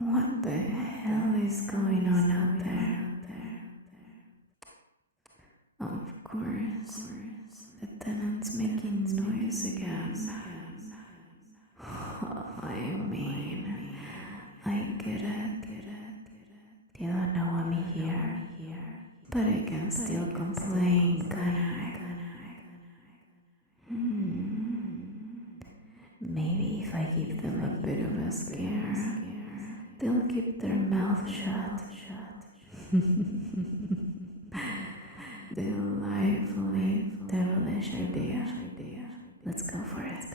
What the hell is going on out there? Of course, the tenant's making noise again. I mean, I get it. You don't know I'm here, but I can still complain, can I? Maybe if I give them a bit of a scare, they'll keep their mouth shut. The lively, devilish idea. Let's go for it.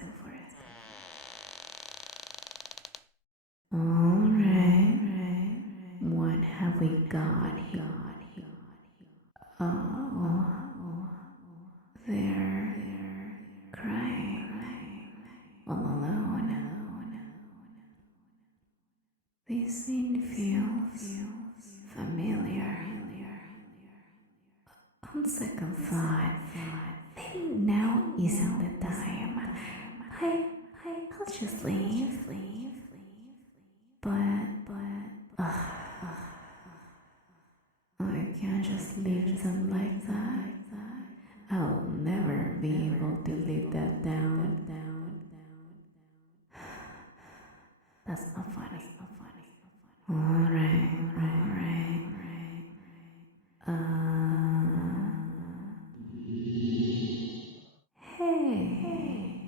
Alright, what have we got here? Oh, they're crying all alone. This scene feels familiar. On second thought, maybe now isn't the time. I'll just leave. But I can't just leave them like that. I'll never be able to live that down. That's not funny. Alright. Hey,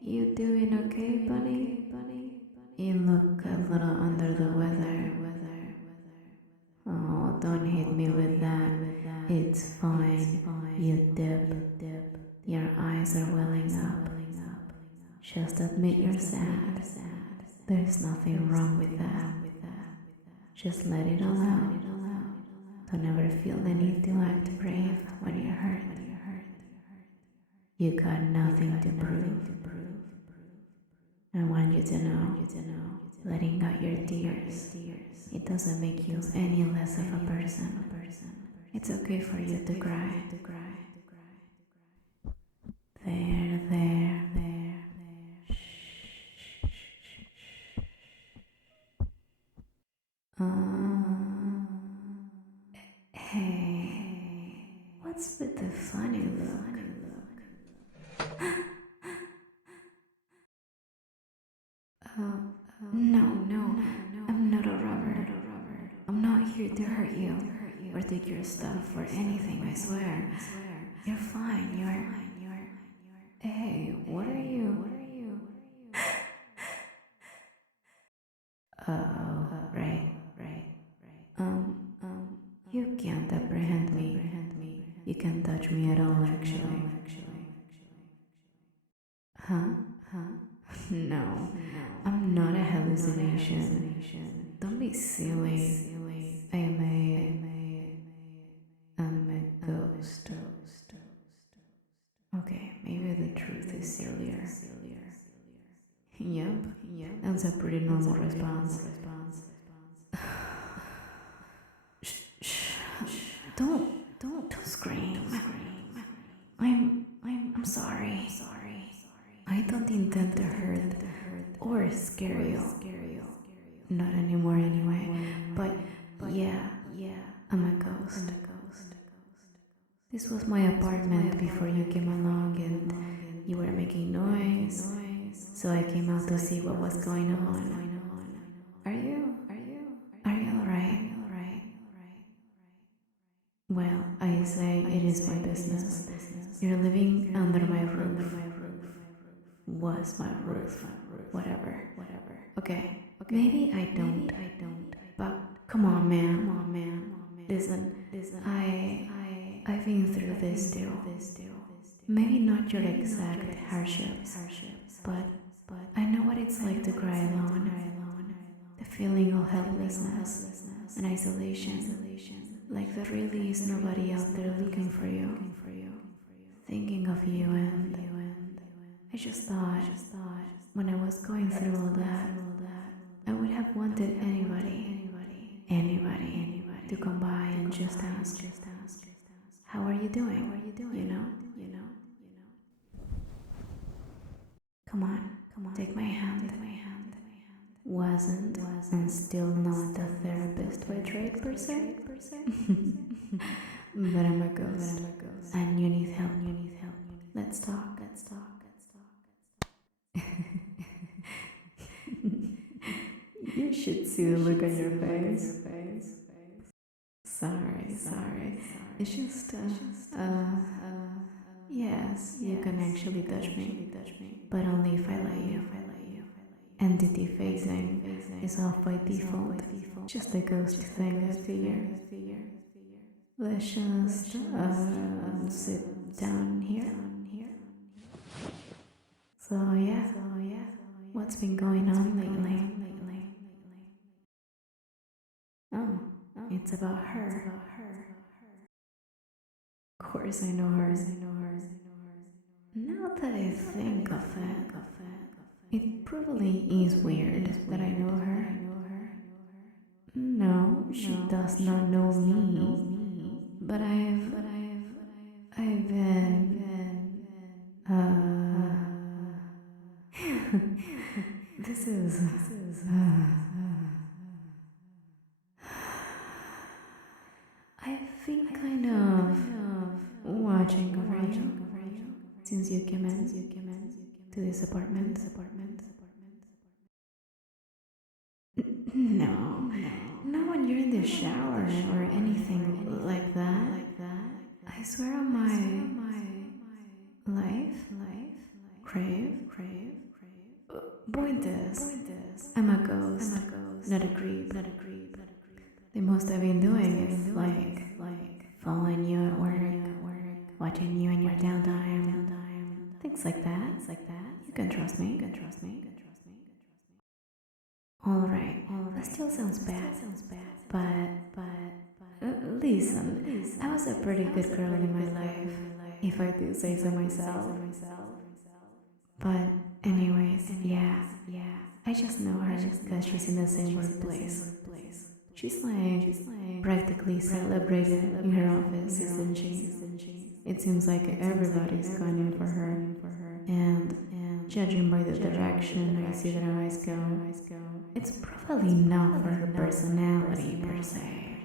you doing okay, buddy? You look a little under the weather. Oh, don't hit me with that. It's fine. You dip. Your eyes are welling up. Just admit you're sad. There's nothing wrong with that. Just let it all out. Don't ever feel the need to act brave when you're hurt. You got nothing to prove. I want you to know, letting out your tears, it doesn't make you any less of a person. It's okay for you to cry. There. Hey, what's with the funny look? No, I'm not a robber. I'm not here to hurt you or take your stuff or anything, I swear. You're fine, Hey, what are you? Oh, right. You can't apprehend me. You can't touch me at all, actually. Huh? No, I'm not a hallucination. Don't be silly. I'm a ghost. Okay, maybe the truth is sillier. Yep, that's a pretty normal response. Shh. Don't scream. I'm sorry. I don't intend to hurt or scare you. Not anymore anyway. But yeah, I'm a ghost. This was my apartment before you came along and you were making noise. So I came out to see what was going on. Are you alright? Well, I say it is my business. You're living under my roof. Was my roof. Whatever. Okay. Maybe I don't. But come on, man. Listen, I've been through this too. Maybe not your exact hardships, but I know what it's like to cry alone. The feeling of helplessness and isolation. Like there really is nobody out there looking for you, thinking of you, and I just thought, when I was going through all that, I would have wanted anybody to come by and just ask, how are you doing? You know? Come on, take my hand. Was wasn't, and still not a therapist by trade per se. But I'm a ghost, and you need help. Let's talk. You should see the look on your face. Sorry. It's just, yes, you can actually touch me, but only if I let you. Entity phasing is off by default, just a ghost thing after you. Let's just, sit down here. So yeah, what's been going on lately? Oh, it's about her. Of course I know her. Now that I think of it probably is weird that I know her. No, she does not know me, but I've been, this is, I've been kind of watching over you since you came in to this apartment. No, not when you're in the shower or anything like that. I swear on my life, crave. Pointers. I'm a ghost, not a creep. The most I've been doing is like following you at work, watching you in your downtime, things like that. You can trust me. Alright, that still sounds bad, but listen, I was a pretty good girl in my life, if I do say so myself. But anyways, yeah, I just know her because she's in the same workplace. She's like practically celebrated in her office, isn't she? It seems like everybody's going in for her, and judging by the direction I see their eyes go, it's probably not for her personality per se.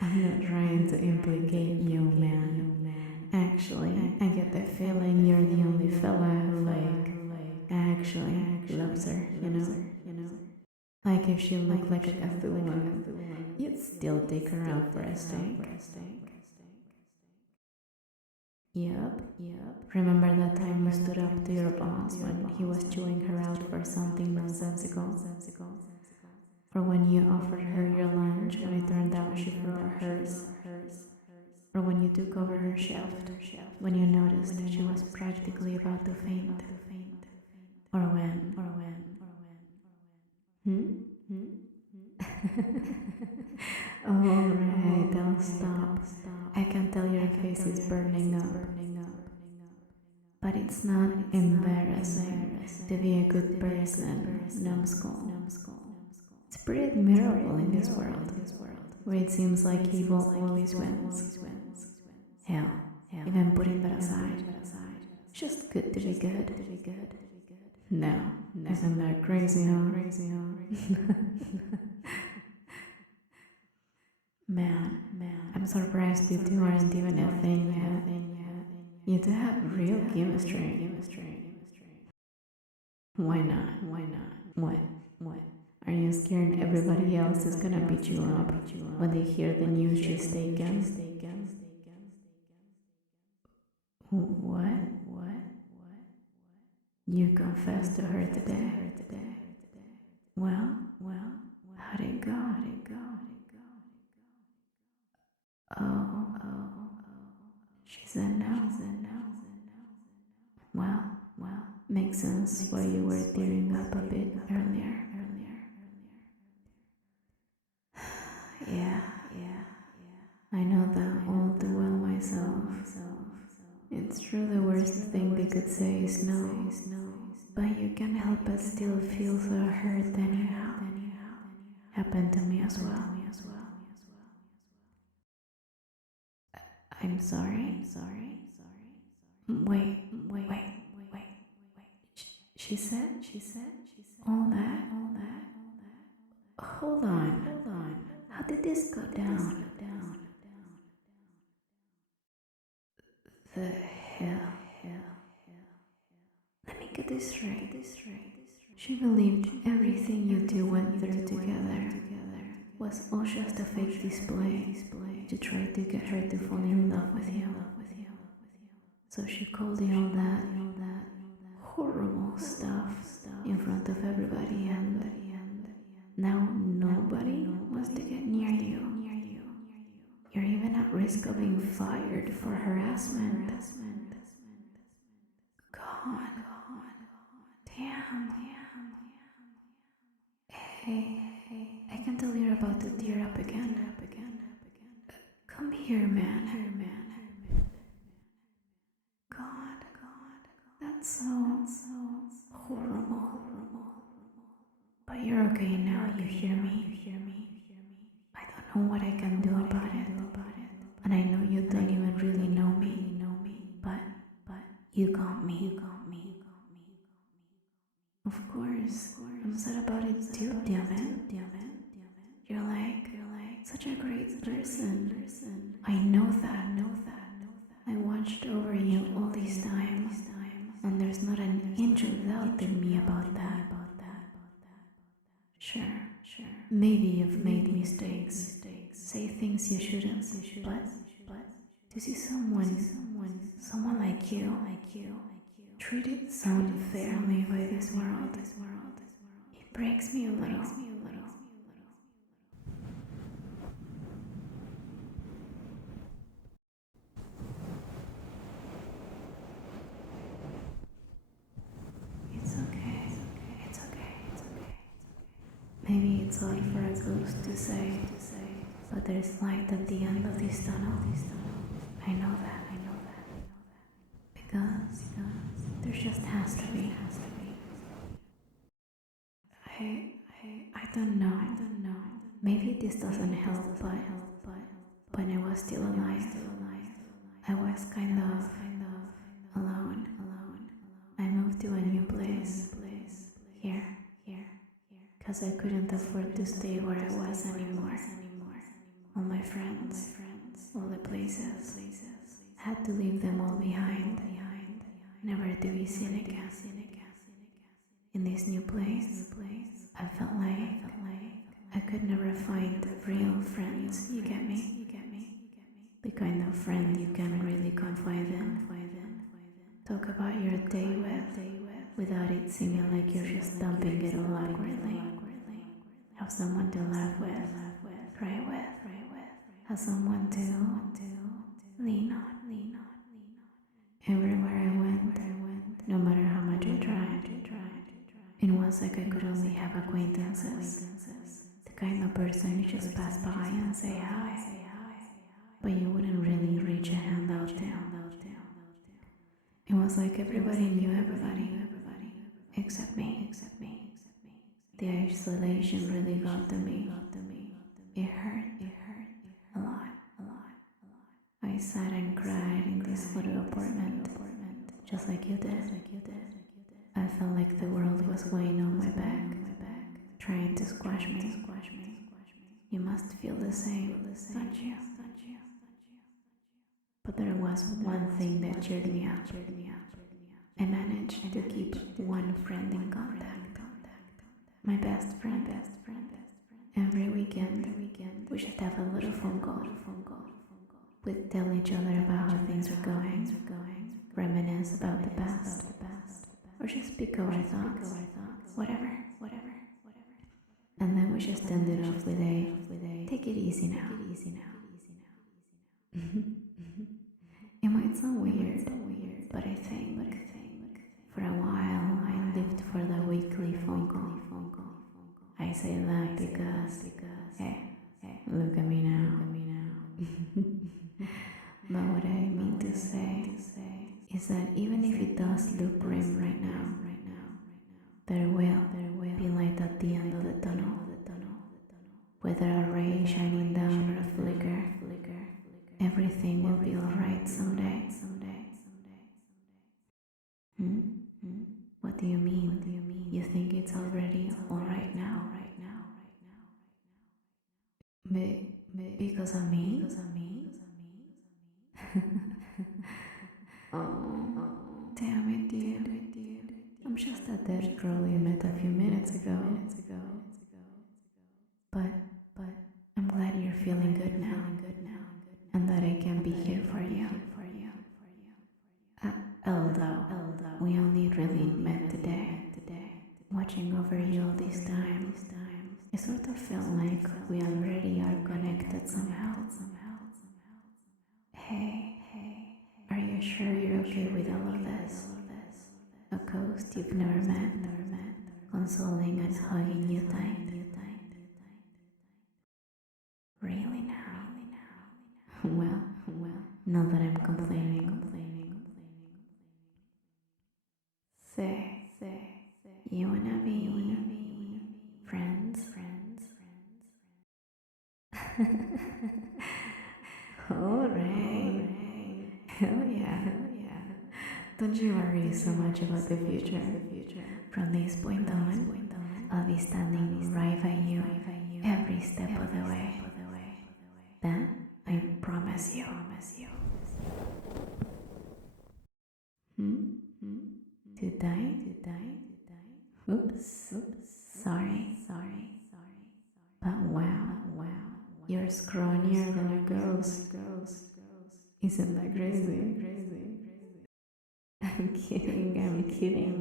I'm not trying to implicate you, man. Actually, I get the feeling you're the only fella who actually loves her, you know? Like if she looked like a Cthulhu, you'd still take her out for a steak. Yep. Remember that time you stood up to your boss when he was chewing her out for something nonsensical? Or when you offered her your lunch when it turned out she forgot hers? Or when you took over her shift when you noticed she was practically about to faint? Or when? Alright, I'll stop. I can tell your face is burning up. But it's not embarrassing to be a good person, numbskull. It's pretty admirable in this world, where it seems like evil always wins. Hell, even putting that aside, it's just good to be good. No, isn't that crazy, huh? Man, I'm surprised you two aren't even a thing yet. You two have real chemistry. Why not? What? Are you scared everybody else is gonna beat you up when they hear the news she's taken? What? You confessed to her today. Well, how'd it go? Oh, she said no. Well, makes sense why you were tearing up a bit earlier. Yeah, I know that all too well myself. It's true the worst thing they could say is no, but you can't help but still feel so hurt anyhow. Happened to me as well. I'm sorry. Wait. She said, all that. Hold on. How did this go down? The hell. Let me get this straight. She believed everything you two went through together was all just a fake display to try to get her to fall in love with you. So she called you all that horrible stuff in front of everybody, and now nobody wants to get near you. You're even at risk of being fired for harassment. God. Damn. Hey, I can tell you're about to tear up again. Come here, man. God, that's so horrible. But you're okay now, you hear me? I don't know what I can do about it. And I know you don't even really know me. But you got me. Of course, I'm sad about it too, damn it. You're like such a great person. I know that. I watched over you all these times, and there's not an inch of doubt in me about that. Sure, maybe you've made mistakes, say things you shouldn't, but to see someone like you, treated so unfairly by this world, it breaks me a little. It's okay. Maybe it's odd for a ghost to say, but there's light at the end of this tunnel. I know that. Because there just has to be. I don't know. Maybe this doesn't help, but when I was still alive, I was kind of alone. I moved to a new place. Here. Because I couldn't afford to stay where I was anymore. All my friends, all the places, had to leave them all behind, never to be seen again. In this new place, I felt like I could never find real friends, you get me? The kind of friend you can really confide in. Talk about your day with, without it seeming like you're just dumping it all awkwardly. Have someone to laugh with, cry with, have someone to lean on. Everywhere I went, no matter how much I tried, it was like I could only have acquaintances. The kind of person you just pass by and say hi, but you wouldn't really reach a hand out to. It was like everybody knew everybody, except me. The isolation really got to me. It hurt a lot. I sat and cried in this little apartment, just like you did. I felt like the world was weighing on my back, trying to squash me. You must feel the same, don't you? But there was one thing that cheered me up. I managed to keep one friend in contact. My best friend. Every weekend, we just have a little phone call. We'd tell each other about how things were going, reminisce about the past, or just speak our thoughts, whatever. And then we just ended off with a take it easy now. It might sound weird, but I think for a while I lived for the weekly phone call. I say that because, hey, look at me now. But what I mean to say is that even if it does look grim right now, there will be light at the end of the tunnel. Whether a ray shining down or a flicker, everything will be alright someday. What do you mean? Oh, damn it, dude. I'm just that dead girl you met a few minutes ago. But I'm glad you're feeling good now, and that I can be here for you. Although we only really met today, watching over you all this time, I sort of felt like we already are connected somehow. Hey, are you sure you're okay with all of this? A ghost you've never met, consoling and hugging you tight. Really now? Well, not that I'm complaining. Say, you wanna be friends? Alright. Hell yeah. Don't you worry so much about the future. From this point on, I'll be standing right by you every step of the way. That I promise you. To die? Oops. Sorry. But wow, you're scrawnier than a ghost. Isn't that crazy? I'm kidding.